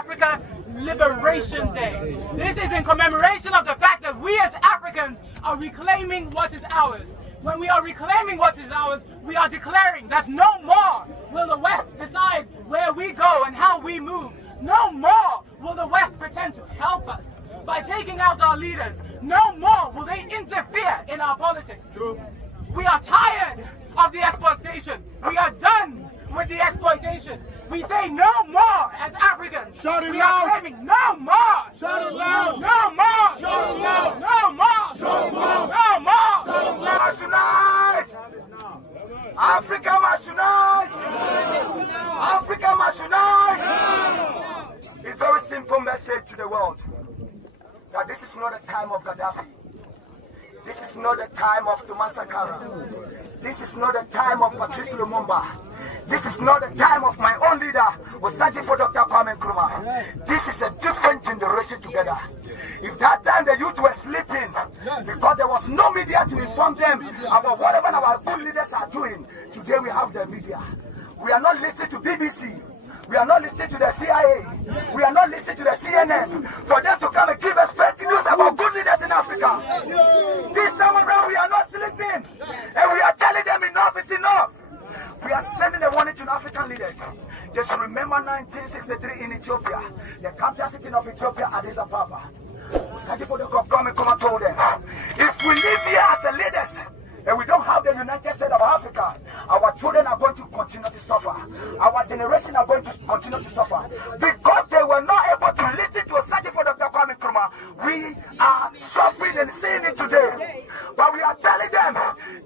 Africa Liberation Day. This is in commemoration of the fact that we as Africans are reclaiming what is ours. When we are reclaiming what is ours, we are declaring that no more will the West decide where we go and how we move. No more will the West pretend to help us by taking out our leaders. No more will they interfere in our politics. We are tired of the exploitation. We are done with the exploitation. We say no more as Africans. Shout it we loud. are claiming no more. Shout it loud. No more. Shout it loud. No more. Shout it loud. No more. Shout it loud. Must unite. Africa must unite. Africa must unite. A very simple message to the world that this is not a time of Gaddafi. This is not the time of Thomas Sankara. This is not the time of Patrice Lumumba. This is not the time of my own leader, Osaji for Dr. Kwame Nkrumah. This is a different generation together. If that time the youth were sleeping because there was no media to inform them about whatever our own leaders are doing, today we have the media. We are not listening to BBC. We are not listening to the CIA. We are not listening to the CNN for them to come and give us fake news about good leaders in Africa. This time around, we are not sleeping. And we are telling them enough is enough. We are sending a warning to African leaders. Just remember 1963 in Ethiopia, the capital city of Ethiopia, Addis Ababa. Thank you for the government told them. If we live here as the leaders, and we don't have the United States of Africa, our children are going to continue to suffer. Our generation are going to continue to suffer. Because they were not able to listen to a search for Dr. Kwame Nkrumah, we are suffering and seeing it today. But we are telling them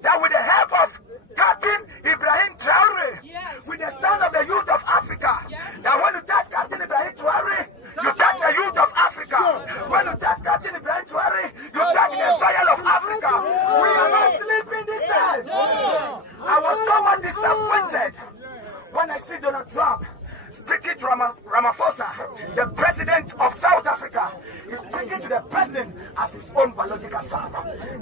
that with the help of Captain Ibrahim Traore, with the stand of the youth of Africa, that when you touch Captain Ibrahim Traore, you touch the youth of Africa. When you touch Captain Ibrahim Traore, you touch the soil of Africa. We are not sleeping this time. I was somewhat disappointed when I see Donald Trump speaking to Ramaphosa, the president of South Africa. He's speaking to the president as his own biological son.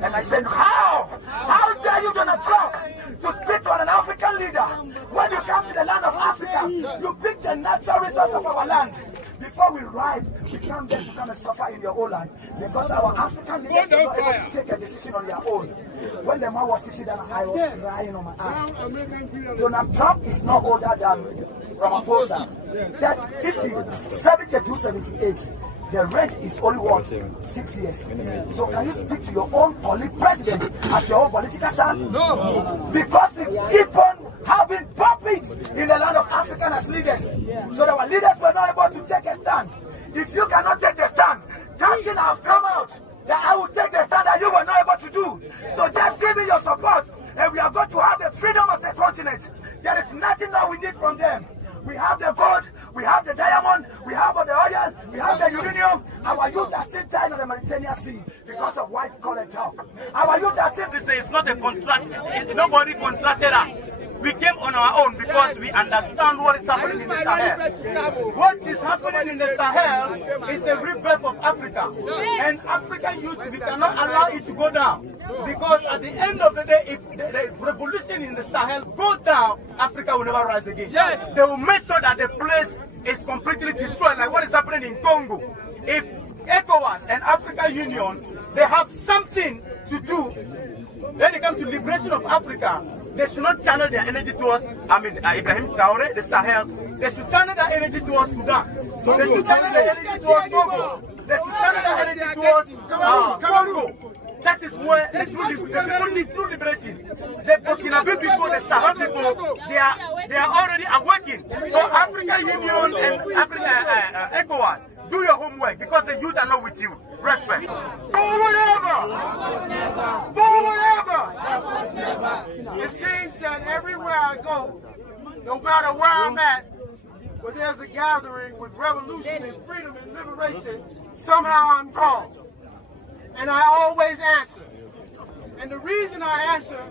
And I said, how? How dare you, Donald Trump, to speak to an African leader? When you come to the land of Africa, you pick the natural resources of our land. Before we ride, we come there to come and suffer in your own land. Because our African leaders were not able to take a decision on their own. When the man was sitting down, I was crying on my arm. Donald Trump is not older than Ramaphosa. That 50, 72, 78. The range is only what? 6 years. So can you speak to your own president as your own political son? No. Because we keep on having puppets in the land of African as leaders. So our leaders were not able to take a stand. If you cannot take the stand, something has come out that I will take the stand that you were not able to do. So just give me your support and we are going to have the freedom as a continent. There is nothing that we need from them. We have the gold, we have the diamond, we have the oil, we have the uranium. Our youth are still dying on the Mediterranean Sea because of white collar job. Our youth are still... It's not a contract. Nobody contracted us. We came on our own because we understand what is happening in the Sahel. What is happening in the Sahel is a rebirth of Africa. And African youth, we cannot allow it to go down. Because at the end of the day, if the revolution in the Sahel goes down, Africa will never rise again. Yes. They will make sure that the place is completely destroyed, like what is happening in Congo. If ECOWAS and African Union, they have something to do when it comes to liberation of Africa, they should not channel their energy towards, Ibrahim Traore, the Sahel. They should channel their energy towards Sudan. They should channel their energy towards Congo. They should channel their energy towards Congo. That is where the people need true liberation. The Burkina people, the Sahel people, they are already awakened. So African Union and ECOWAS, do your homework because the youth are not with you. Respect. Forward ever! Forward ever! It seems that everywhere I go, no matter where I'm at, where there's a gathering with revolution and freedom and liberation, somehow I'm called. And I always answer. And the reason I answer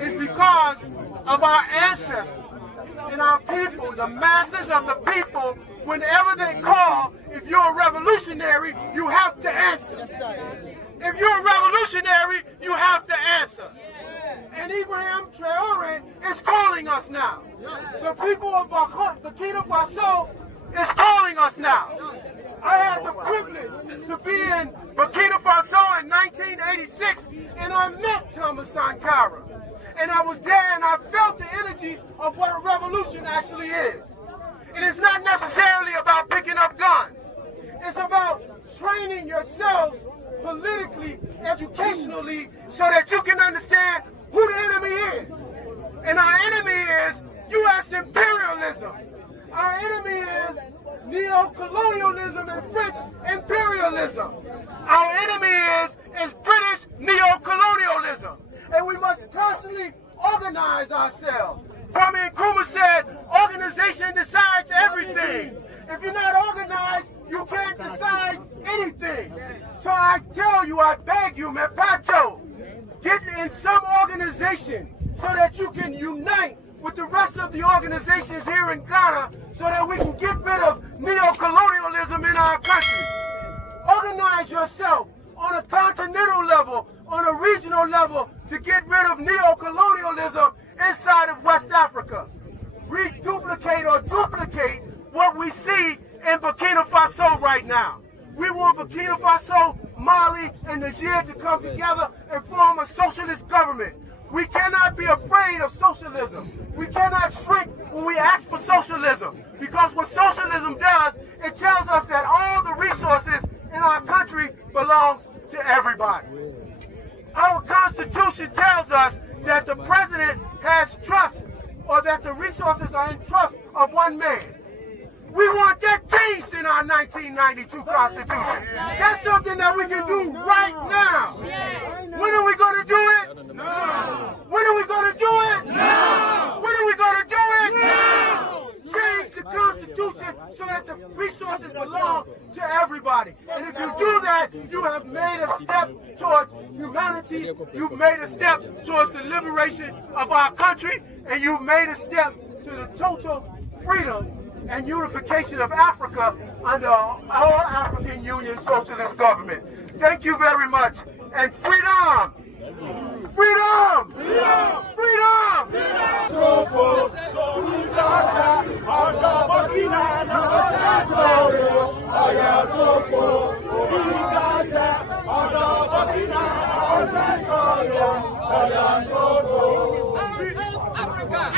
is because of our ancestors and our people, the masses of the people. Whenever they call, if you're a revolutionary, you have to answer. If you're a revolutionary, you have to answer. And Ibrahim Traore is calling us now. The people of Burkina Faso is calling us now. of what a revolution actually is. It is not necessarily about picking up guns. It's about training yourselves politically, educationally, so that you can understand who the enemy is. And our enemy is U.S. imperialism. Our enemy is neo-colonialism and French imperialism. Our enemy is British neo-colonialism. And we must constantly organize ourselves. Kwame Nkrumah said, organization decides everything. If you're not organized, you can't decide anything. So I tell you, I beg you, Mepacho, get in some organization so that you can unite with the rest of the organizations here in Ghana so that we can get rid of neo-colonialism in our country. Organize yourself on a continental level, on a regional level, to get rid of neo-colonialism inside of West Africa. Reduplicate or duplicate what we see in Burkina Faso right now. We want Burkina Faso, Mali, and Niger to come together and form a socialist government. We cannot be afraid of socialism. We cannot shrink when we ask for socialism, because what socialism does, it tells us that all the resources in our country belongs to everybody. Our Constitution tells us that the president has trust, or that the resources are in trust of one man. We want that changed in our 1992 Constitution. That's something that we can do right now. When are we going to do it? Now. When are we going to do it? Now. When are we going to do it? Now. Change the Constitution so that the resources belong to everybody. And if you do that, you have made a step towards humanity. You've made a step towards the liberation of our country. And you've made a step to the total freedom and unification of Africa under our African Union Socialist government. Thank you very much. And freedom! Freedom! Freedom! Freedom!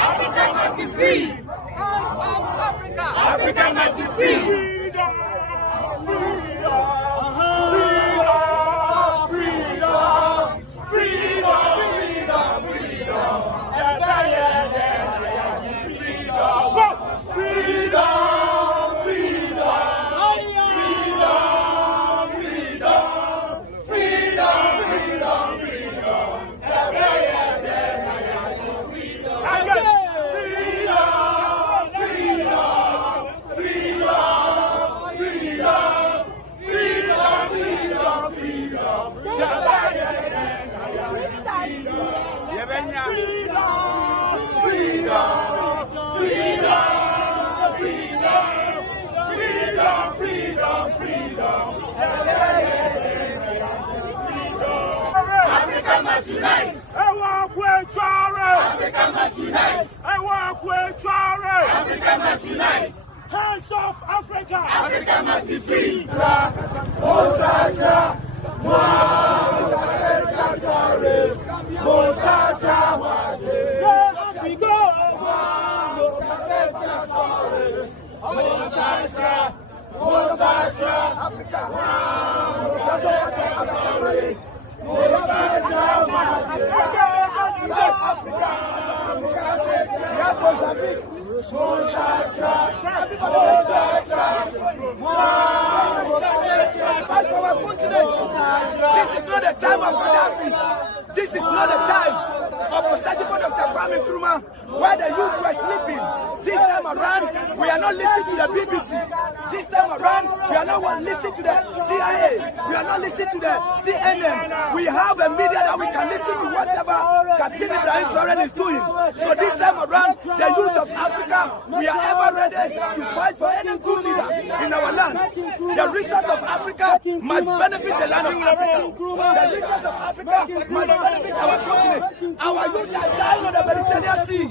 Africa must be free! Africa must be free! Freedom! Africa must unite! Africa must unite! Africa must unite! Hands off Africa! Africa must be free! This is not the time of Gaddafi. This is not the time of searching for Dr. Kwame Nkrumah, where the youth were sleeping. This time around, we are not listening to the BBC. This time around, we are not listening to the CIA. We are not listening to the CNN. We have a media that we can listen to whatever Captain Ibrahim Traore is doing. So this time around, the youth of Africa, we are ever ready to fight for any good leader in our land. The resources of Africa must benefit the land of Africa. The resources of Africa must benefit our continent. Our youth are dying on the Mediterranean Sea.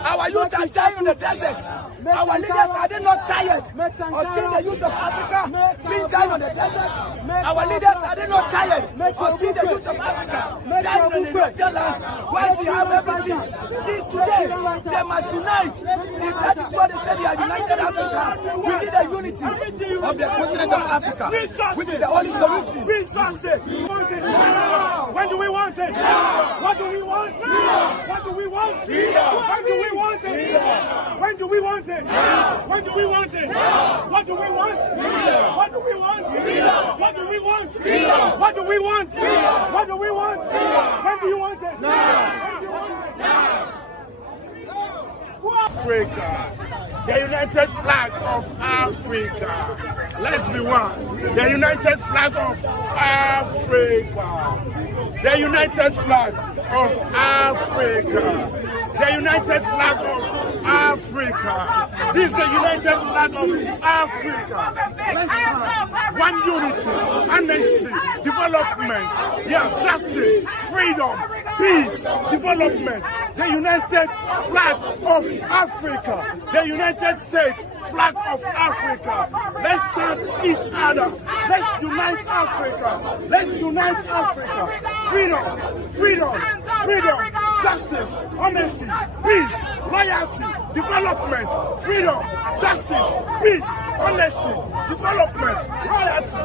Our youth are dying on the desert. Our leaders are they not tired of seeing the youth of Africa being died on the desert? Our leaders are they not tired of seeing the youth of Africa dying on the European land? Why we have everything? Since today, they must unite. If that is what they say, they are united Africa. We need the unity of the continent of Africa, which is the only solution. When do we want it? What do we want? What do we want? When do we want it? When do we want it? When do we want it? What do we want? What do we want? What do we want? What do we want? What do we want? When do you want it? Now. Africa, the united flag of Africa. Let's be one. The united flag of Africa. The united flag of Africa. The united flag of Africa. This is the united flag of Africa. Let's have one unity, honesty, development, justice, freedom, peace, development. The united flag of Africa. The United States flag of Africa. Let's stand each other. Let's unite Africa. Let's unite Africa. Freedom, freedom, freedom, justice, honesty, peace, loyalty, development, freedom, justice, peace, honesty, development, loyalty.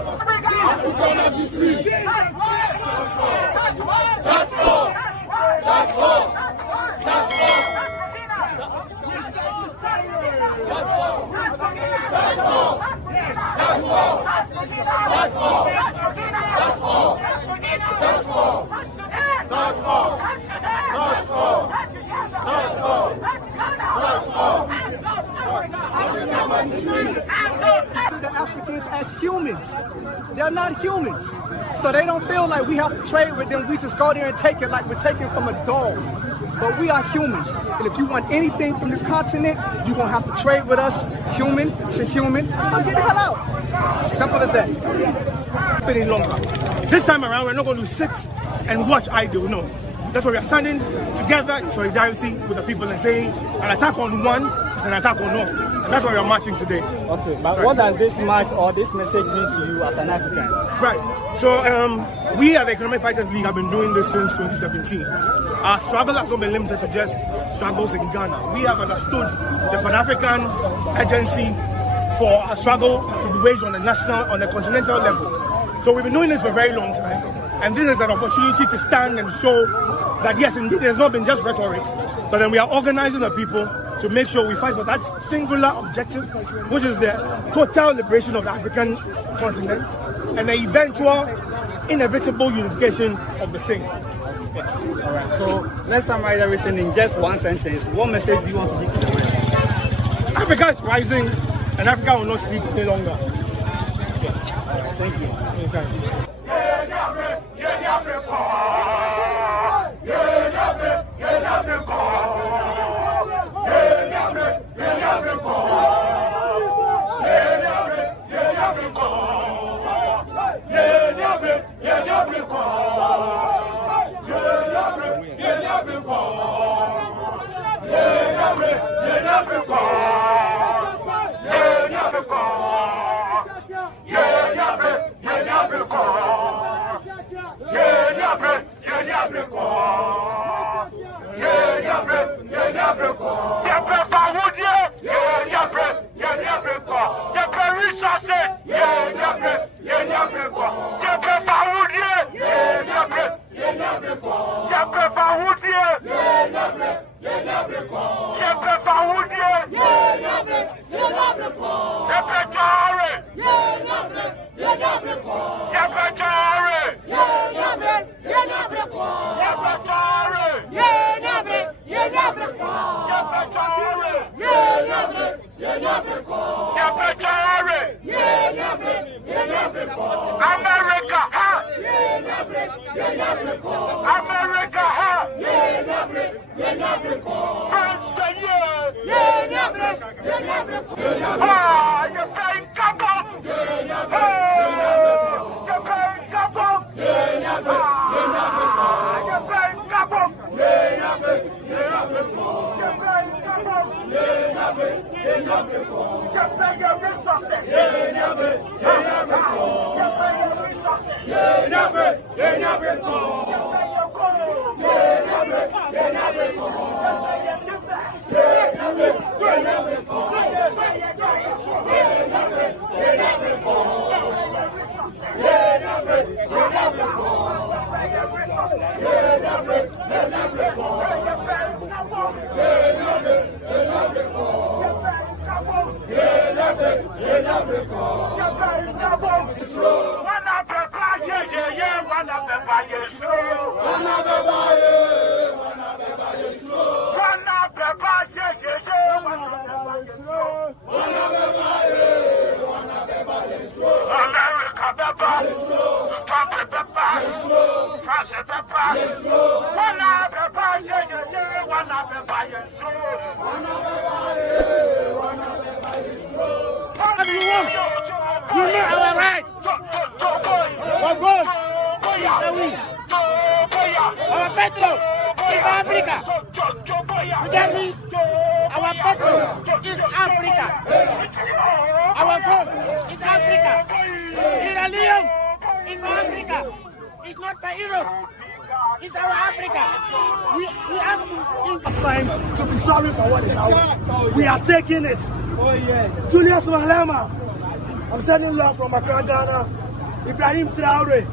Africa must be free. That's all. That's all. That's all. The Africans as humans. They're not humans. So they don't feel like we have to trade with them. We just go there and take it like we're taking from a dog. But we are humans. And if you want anything from this continent, you're going to have to trade with us, human to human, or get the hell out. Simple as that. Any longer. This time around, we're not going to sit and watch idle. No. That's why we are standing together in solidarity with the people and saying an attack on one is an attack on all. And that's why we are marching today. Okay, but what does this march or this message mean to you as an African? Right. So we at the Economic Fighters League have been doing this since 2017. Our struggle has not been limited to just struggles in Ghana. We have understood the Pan-African agency for a struggle to be waged on the national, on the continental level. So we've been doing this for a very long time. And this is an opportunity to stand and show that yes, indeed, there's not been just rhetoric, but then we are organizing the people to make sure we fight for that singular objective, which is the total liberation of the African continent and the eventual, inevitable unification of the same. All right, so let's summarize everything in just one sentence. What message do you want to give to the world? Africa is rising, and Africa will not sleep any longer. Thank you. Anytime. Yeah. It's not by Europe. It's our Africa. We have to be sorry for what is ours. We are taking it. Oh yes. Julius Malema. I'm sending love from Accra, Ghana. Ibrahim Traore.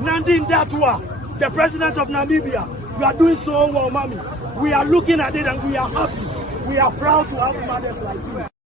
Nandi Ndaitwah, the president of Namibia. You are doing so well, mommy. We are looking at it and we are happy. We are proud to have mothers like you.